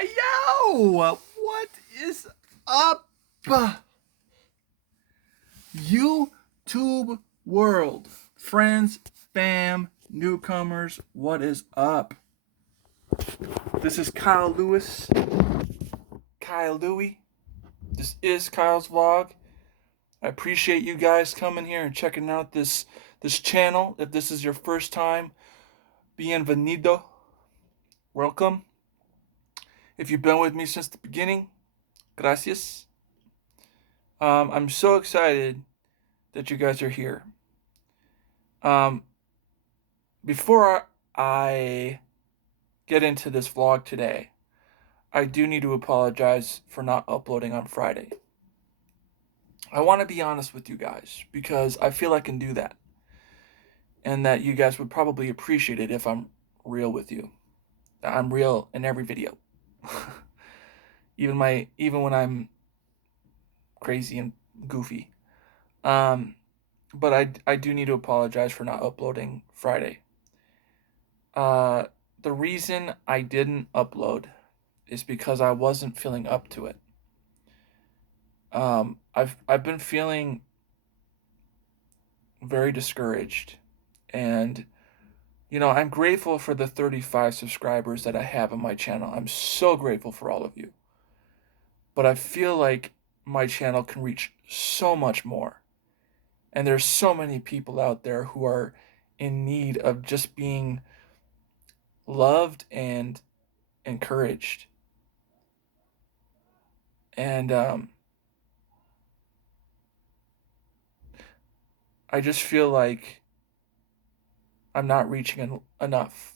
Yo, what is up, YouTube world? Friends, fam, newcomers, what is up? This is Kyle Lewis. Kyle Louie. This is Kyle's vlog. I appreciate you guys coming here and checking out this channel. If this is your first time, bienvenido. Welcome. If you've been with me since the beginning, gracias. I'm so excited that you guys are here. Before I get into this vlog today, I do need to apologize for not uploading on Friday. I want to be honest with you guys because I feel I can do that, and that you guys would probably appreciate it if I'm real with you. I'm real in every video. even when I'm crazy and goofy. But I do need to apologize for not uploading Friday. The reason I didn't upload is because I wasn't feeling up to it. I've been feeling very discouraged, and I'm grateful for the 35 subscribers that I have on my channel. I'm so grateful for all of you. But I feel like my channel can reach so much more. And there's so many people out there who are in need of just being loved and encouraged. And I just feel like I'm not reaching enough.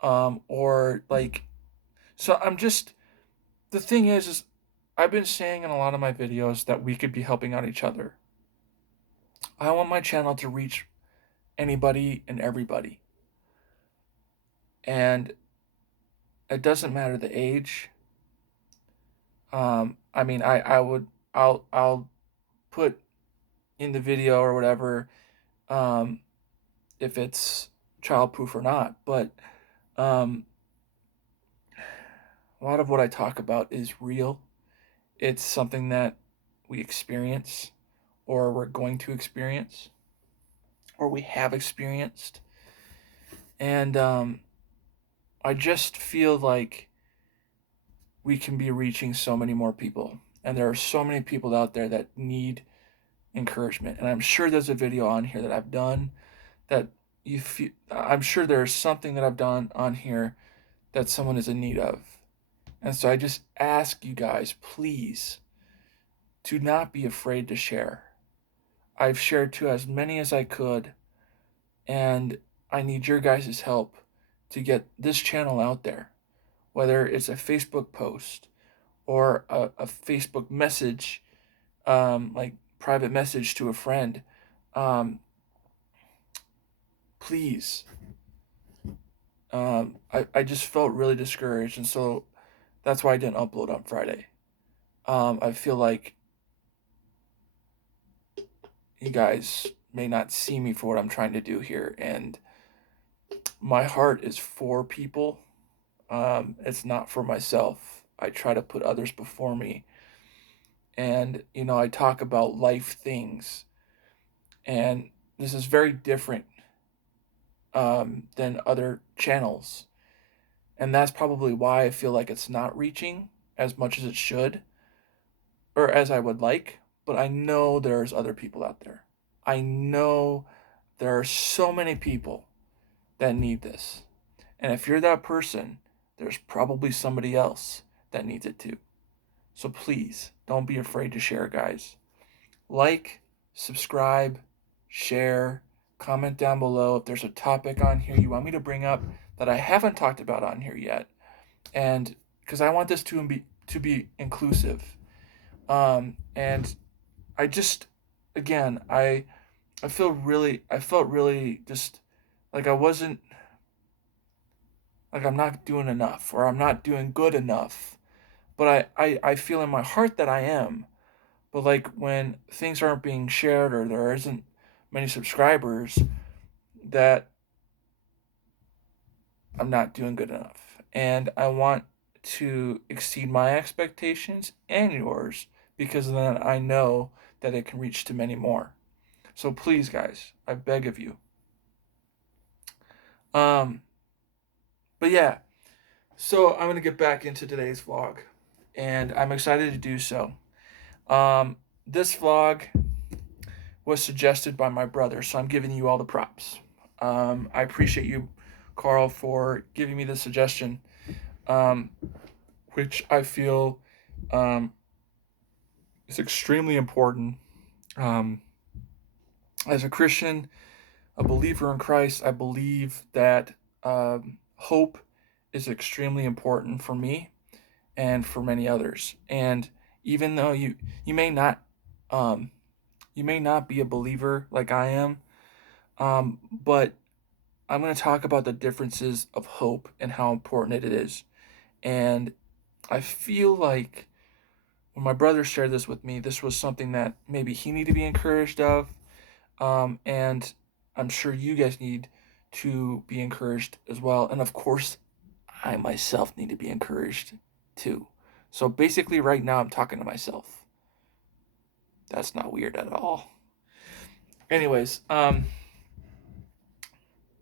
The thing is I've been saying in a lot of my videos that we could be helping out each other. I want my channel to reach anybody and everybody. And it doesn't matter the age. I'll put in the video or whatever, if it's childproof or not. But a lot of what I talk about is real. It's something that we experience, or we're going to experience, or we have experienced. And I just feel like we can be reaching so many more people. And there are so many people out there that need encouragement. And I'm sure there's a video on here that I've done that I'm sure there's something that I've done on here that someone is in need of. And so I just ask you guys, please, to not be afraid to share. I've shared to as many as I could, and I need your guys' help to get this channel out there. Whether it's a Facebook post or a Facebook message, like private message to a friend, please. I just felt really discouraged, and so that's why I didn't upload on Friday. I feel like you guys may not see me for what I'm trying to do here, and my heart is for people. It's not for myself. I try to put others before me. And, I talk about life things. And this is very different than other channels. And that's probably why I feel like it's not reaching as much as it should, or as I would like. But I know there's other people out there. I know there are so many people that need this. And if you're that person, there's probably somebody else that needs it too. So please, don't be afraid to share, guys. Like, subscribe, share, comment down below if there's a topic on here you want me to bring up that I haven't talked about on here yet. And because I want this to be inclusive. And I just, again, I felt really just like I'm not doing enough, or I'm not doing good enough. But I feel in my heart that I am. But like when things aren't being shared, or there isn't many subscribers, that I'm not doing good enough. And I want to exceed my expectations and yours, because then I know that it can reach to many more. So please, guys, I beg of you. But yeah, so I'm gonna get back into today's vlog, and I'm excited to do so. This vlog was suggested by my brother, so I'm giving you all the props. I appreciate you, Carl, for giving me the suggestion, which I feel is extremely important. As a Christian, a believer in Christ, I believe that hope is extremely important for me and for many others. And even though you may not um, you may not be a believer like I am, but I'm going to talk about the differences of hope and how important it is. And I feel like when my brother shared this with me, this was something that maybe he needed to be encouraged of. And I'm sure you guys need to be encouraged as well. And of course, I myself need to be encouraged too. So basically, right now, I'm talking to myself. That's not weird at all. Anyways,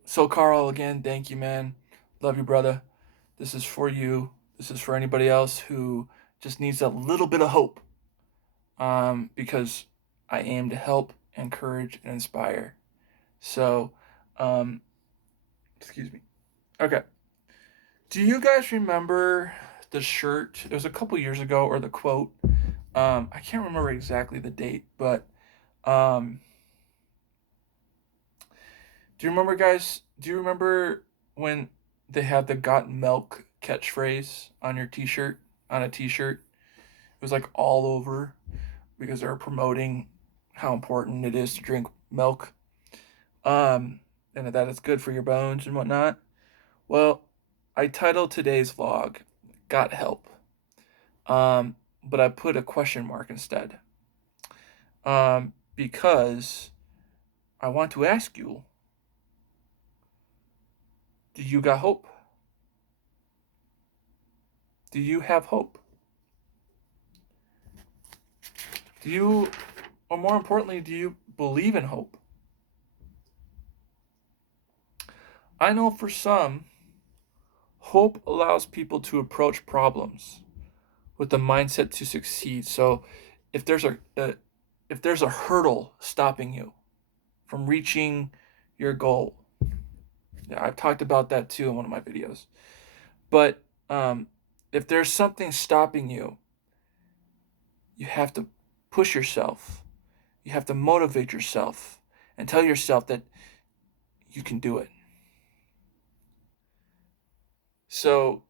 so Carl, again, thank you, man. Love you, brother. This is for you. This is for anybody else who just needs a little bit of hope. Because I aim to help, encourage, and inspire. So, um, excuse me. Okay. Do you guys remember the shirt? It was a couple years ago, or the quote. I can't remember exactly the date, but um, do you remember, guys? Do you remember when they had the "Got Milk" catchphrase on your T-shirt? On a T-shirt, it was like all over because they were promoting how important it is to drink milk, and that it's good for your bones and whatnot. Well, I titled today's vlog "Got Help," but I put a question mark instead, because I want to ask you: do you got hope? Do you have hope? Do you, or more importantly, do you believe in hope? I know for some, hope allows people to approach problems with the mindset to succeed. So, if there's a hurdle stopping you from reaching your goal, yeah, I've talked about that too in one of my videos. But if there's something stopping you, you have to push yourself. You have to motivate yourself and tell yourself that you can do it. So,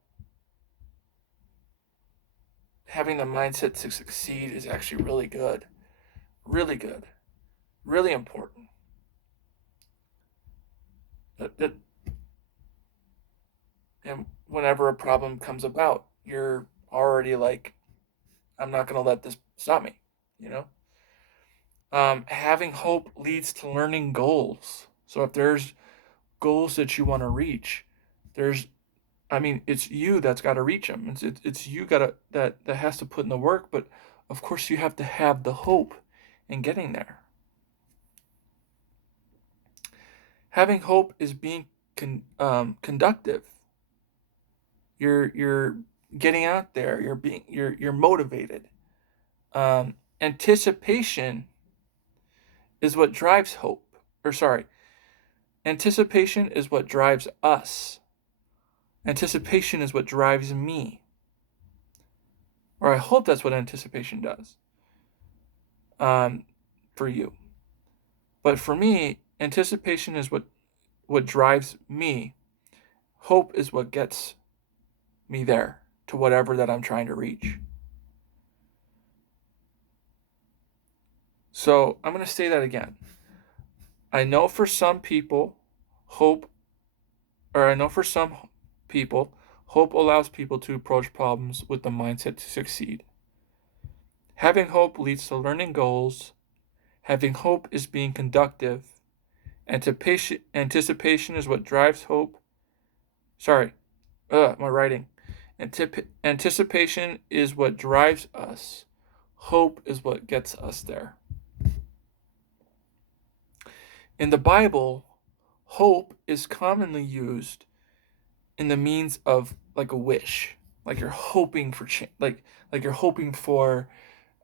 having the mindset to succeed is actually really good, really important. And whenever a problem comes about, you're already like, I'm not going to let this stop me, you know? Having hope leads to learning goals. So if there's goals that you want to reach, it's you that's got to reach them. It's you that has to put in the work, but of course you have to have the hope in getting there. Having hope is being conductive. You're getting out there. You're motivated. Anticipation is what drives hope. Or sorry, anticipation is what drives us. Anticipation is what drives me. Or I hope that's what anticipation does. For you. But for me, anticipation is what drives me. Hope is what gets me there to whatever that I'm trying to reach. So I'm going to say that again. I know for some people, hope allows people to approach problems with the mindset to succeed. Having hope leads to learning goals. Having hope is being conductive. Anticipation is what drives hope. Sorry, my writing. Anticipation is what drives us. Hope is what gets us there. In the Bible, hope is commonly used in the means of like a wish, like you're hoping for like you're hoping for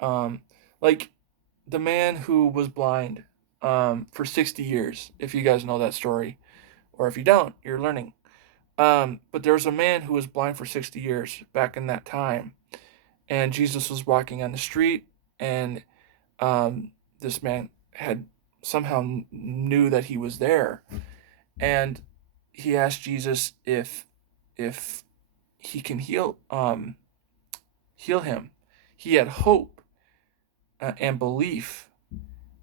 um like the man who was blind for 60 years, if you guys know that story, or if you don't, you're learning. But there was a man who was blind for 60 years back in that time, and Jesus was walking on the street, and this man had somehow knew that he was there, and he asked Jesus if he can heal him. He had hope and belief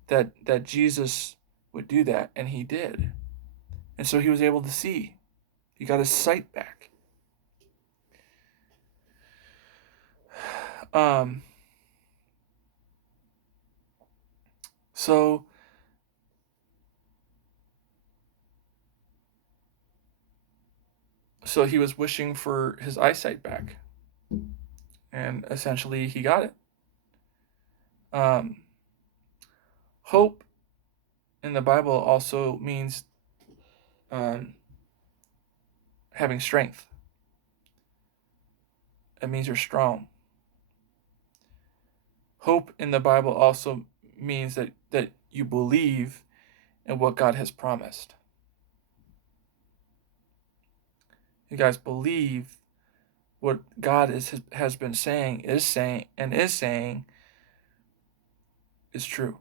that Jesus would do that, and he did, and so he was able to see. He got his sight back. Um, so so he was wishing for his eyesight back, and essentially he got it. Um, Hope in the Bible also means um, having strength. It means you're strong. Hope in the Bible also means that you believe in what God has promised. You guys believe what God has been saying is saying is true.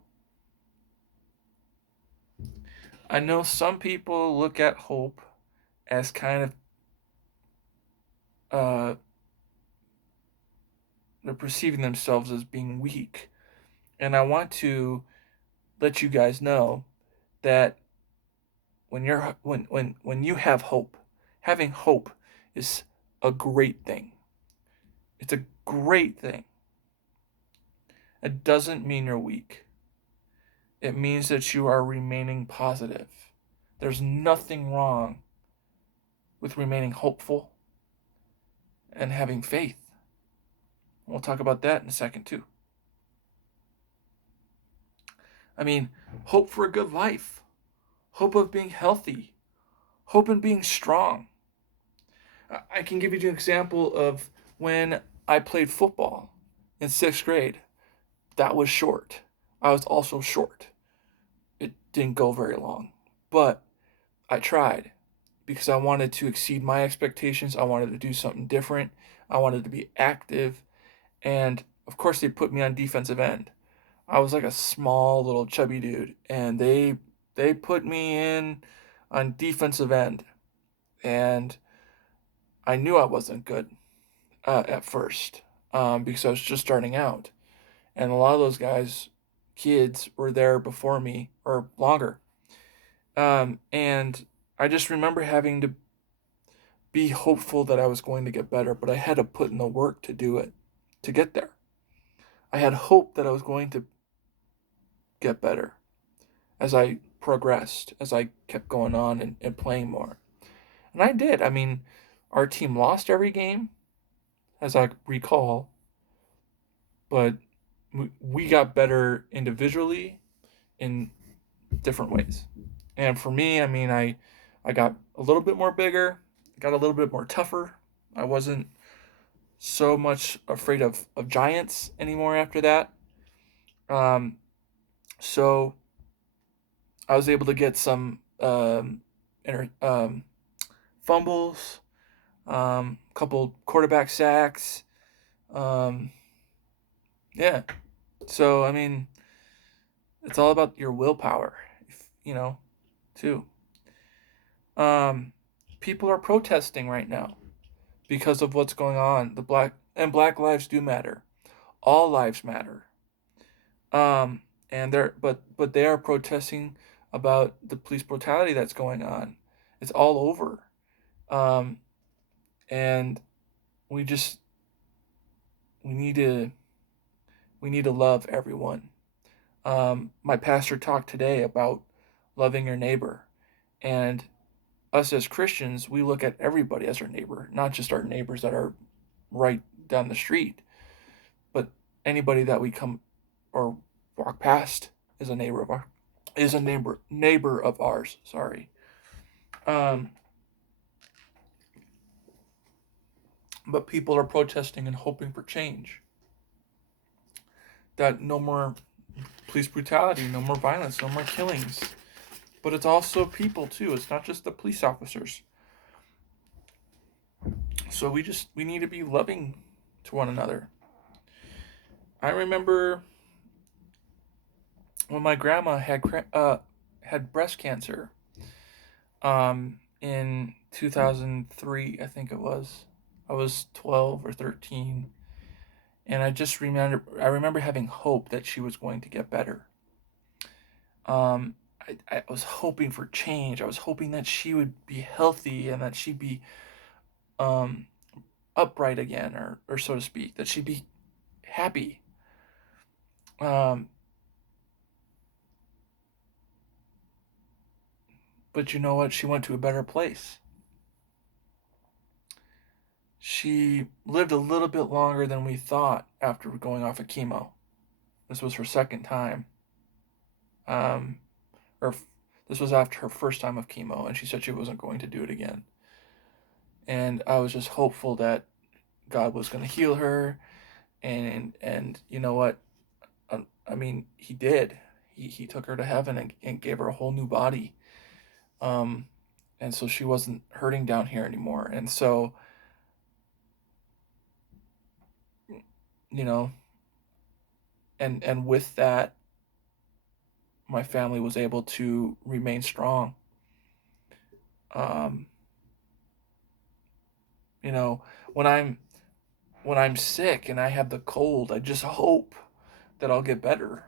I know some people look at hope as kind of they're perceiving themselves as being weak. And I want to let you guys know that when you have hope, having hope is a great thing. It's a great thing. It doesn't mean you're weak. It means that you are remaining positive. There's nothing wrong with remaining hopeful and having faith. We'll talk about that in a second too. I mean, hope for a good life, hope of being healthy, hope in being strong. I can give you an example of when I played football in 6th grade. That was short. I was also short. It didn't go very long, but I tried because I wanted to exceed my expectations. I wanted to do something different. I wanted to be active. And of course, they put me on defensive end. I was like a small little chubby dude, and they put me in on defensive end, and I knew I wasn't good at first because I was just starting out, and a lot of those kids were there before me or longer, and I just remember having to be hopeful that I was going to get better, but I had to put in the work to do it, to get there. I had hope that I was going to get better as I progressed, as I kept going on and playing more. And I did. I mean, our team lost every game, as I recall, but we got better individually in different ways. And for me, I mean, I got a little bit more bigger, got a little bit more tougher. I wasn't so much afraid of giants anymore after that. So I was able to get some fumbles, couple quarterback sacks. Yeah. So I mean, it's all about your willpower, too. People are protesting right now because of what's going on. Black lives do matter. All lives matter. And but they are protesting about the police brutality that's going on. It's all over. And we just we need to love everyone. My pastor talked today about loving your neighbor, and us as Christians, we look at everybody as our neighbor, not just our neighbors that are right down the street, but anybody that we come or walk past is a neighbor of ours. Sorry. Um, but people are protesting and hoping for change. That no more police brutality, no more violence, no more killings. But it's also people too. It's not just the police officers. So we need to be loving to one another. I remember when my grandma had breast cancer in 2003, I think it was. I was 12 or 13, and I remember having hope that she was going to get better. I was hoping for change. I was hoping that she would be healthy and that she'd be um, upright again, or so to speak, that she'd be happy. Um, but you know what? She went to a better place. She lived a little bit longer than we thought after going off of chemo. This was her second time. Um, or this was after her first time of chemo, and she said she wasn't going to do it again. And I was just hopeful that God was going to heal her, and you know what? I mean, He did. He took her to heaven and gave her a whole new body. Um, and so she wasn't hurting down here anymore. And so, you know, and with that, my family was able to remain strong. Um, you know, when I'm sick and I have the cold, I just hope that I'll get better,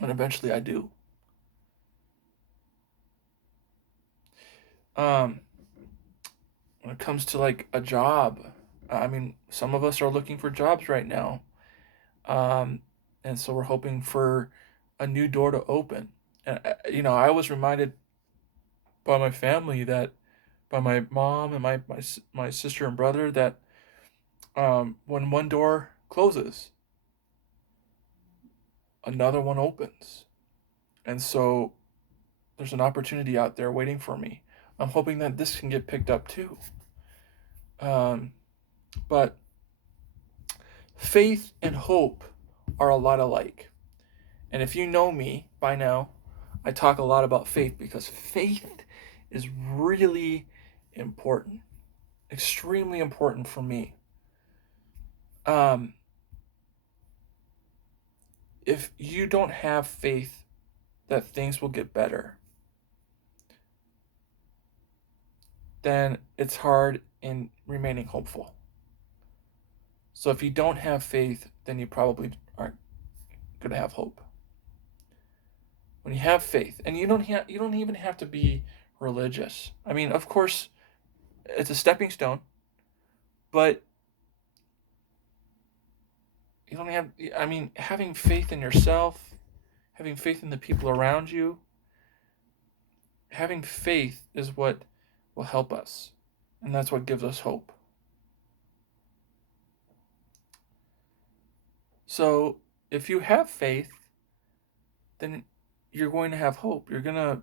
and eventually I do. Um, when it comes to like a job, I mean, some of us are looking for jobs right now, um, and so we're hoping for a new door to open. And I was reminded by my family that by my mom and my sister and brother that when one door closes, another one opens. And so there's an opportunity out there waiting for me. I'm hoping that this can get picked up too. Um, but faith and hope are a lot alike. And if you know me by now, I talk a lot about faith because faith is really important, extremely important for me. Um, if you don't have faith that things will get better, then it's hard in remaining hopeful. So if you don't have faith, then you probably aren't going to have hope. When you have faith, and you don't even have to be religious. I mean, of course, it's a stepping stone, but you don't have. I mean, having faith in yourself, having faith in the people around you, having faith is what will help us, and that's what gives us hope. So if you have faith, then you're going to have hope. You're going to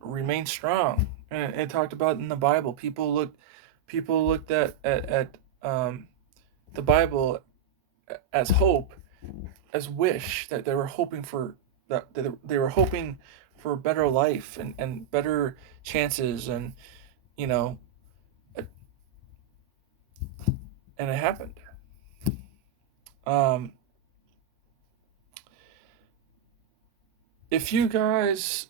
remain strong. And it talked about in the Bible, people looked at the Bible as hope, as wish, that they were hoping for that they were hoping for a better life and better chances, and you know and it happened. Um, if you guys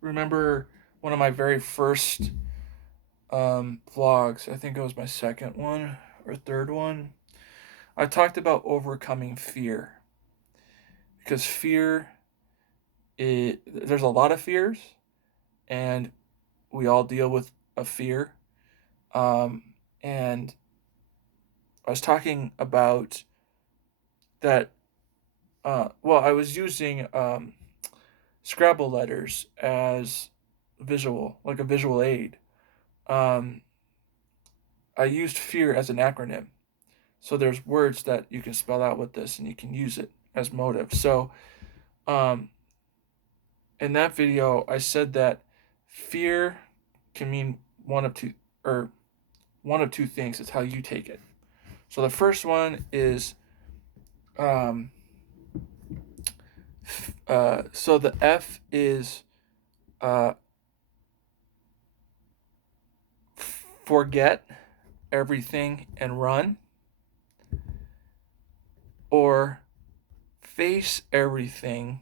remember one of my very first vlogs, I think it was my second one or third one, I talked about overcoming fear, because there's a lot of fears, and we all deal with a fear. Um, and I was talking about that. Well, I was using Scrabble letters as like a visual aid. Um, I used fear as an acronym. So there's words that you can spell out with this and you can use it as motive. So um, in that video, I said that fear can mean one of two things. It's how you take it. So the first one is um, so the F is uh, forget everything and run, or face everything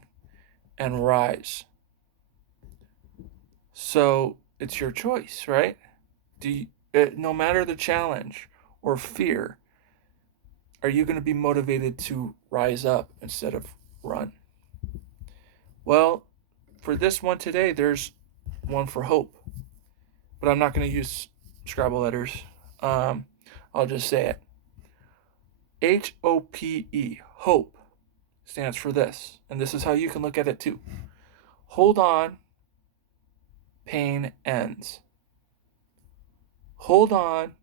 and rise. So it's your choice, right? No matter the challenge or fear, are you going to be motivated to rise up instead of run? Well, for this one today, there's one for hope, but I'm not going to use Scrabble letters. I'll just say it. HOPE, hope, stands for this, and this is how you can look at it too. Hold on, pain ends. Hold on,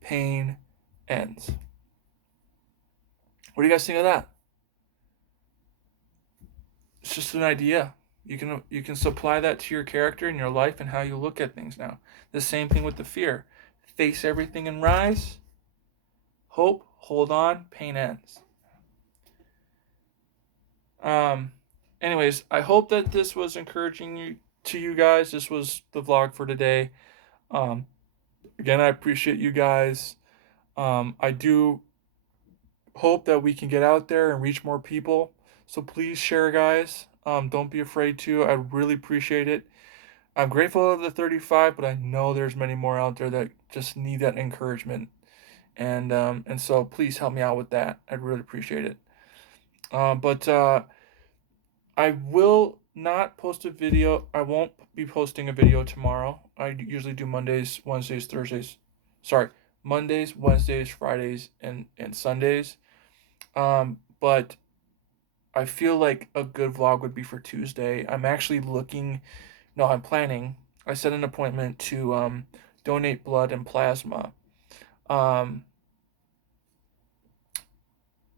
pain ends. What do you guys think of that? It's just an idea. You can supply that to your character and your life and how you look at things now. The same thing with the fear. Face everything and rise. Hope, hold on, pain ends. Anyways, I hope that this was encouraging to you guys. This was the vlog for today. Again, I appreciate you guys. I do hope that we can get out there and reach more people. So please share, guys. Don't be afraid to. I really appreciate it. I'm grateful of the 35, but I know there's many more out there that just need that encouragement. And so please help me out with that. I'd really appreciate it. But I will not post a video. I won't be posting a video tomorrow. I usually do Mondays, Wednesdays, Thursdays. Sorry, Mondays, Wednesdays, Fridays, and Sundays. But I feel like a good vlog would be for Tuesday. I'm actually I'm planning. I set an appointment to donate blood and plasma.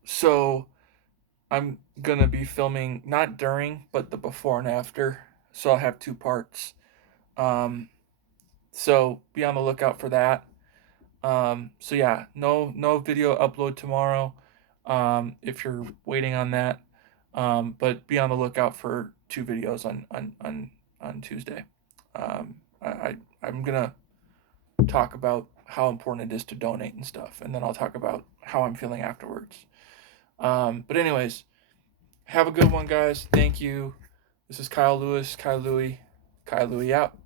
So I'm gonna be filming not during, but the before and after. So I'll have 2 parts. So be on the lookout for that. So yeah, no video upload tomorrow. If you're waiting on that. But be on the lookout for 2 videos on Tuesday. I'm gonna talk about how important it is to donate and stuff, and then I'll talk about how I'm feeling afterwards. But anyways, have a good one, guys. Thank you. This is Kyle Lewis, Kyle Louie out.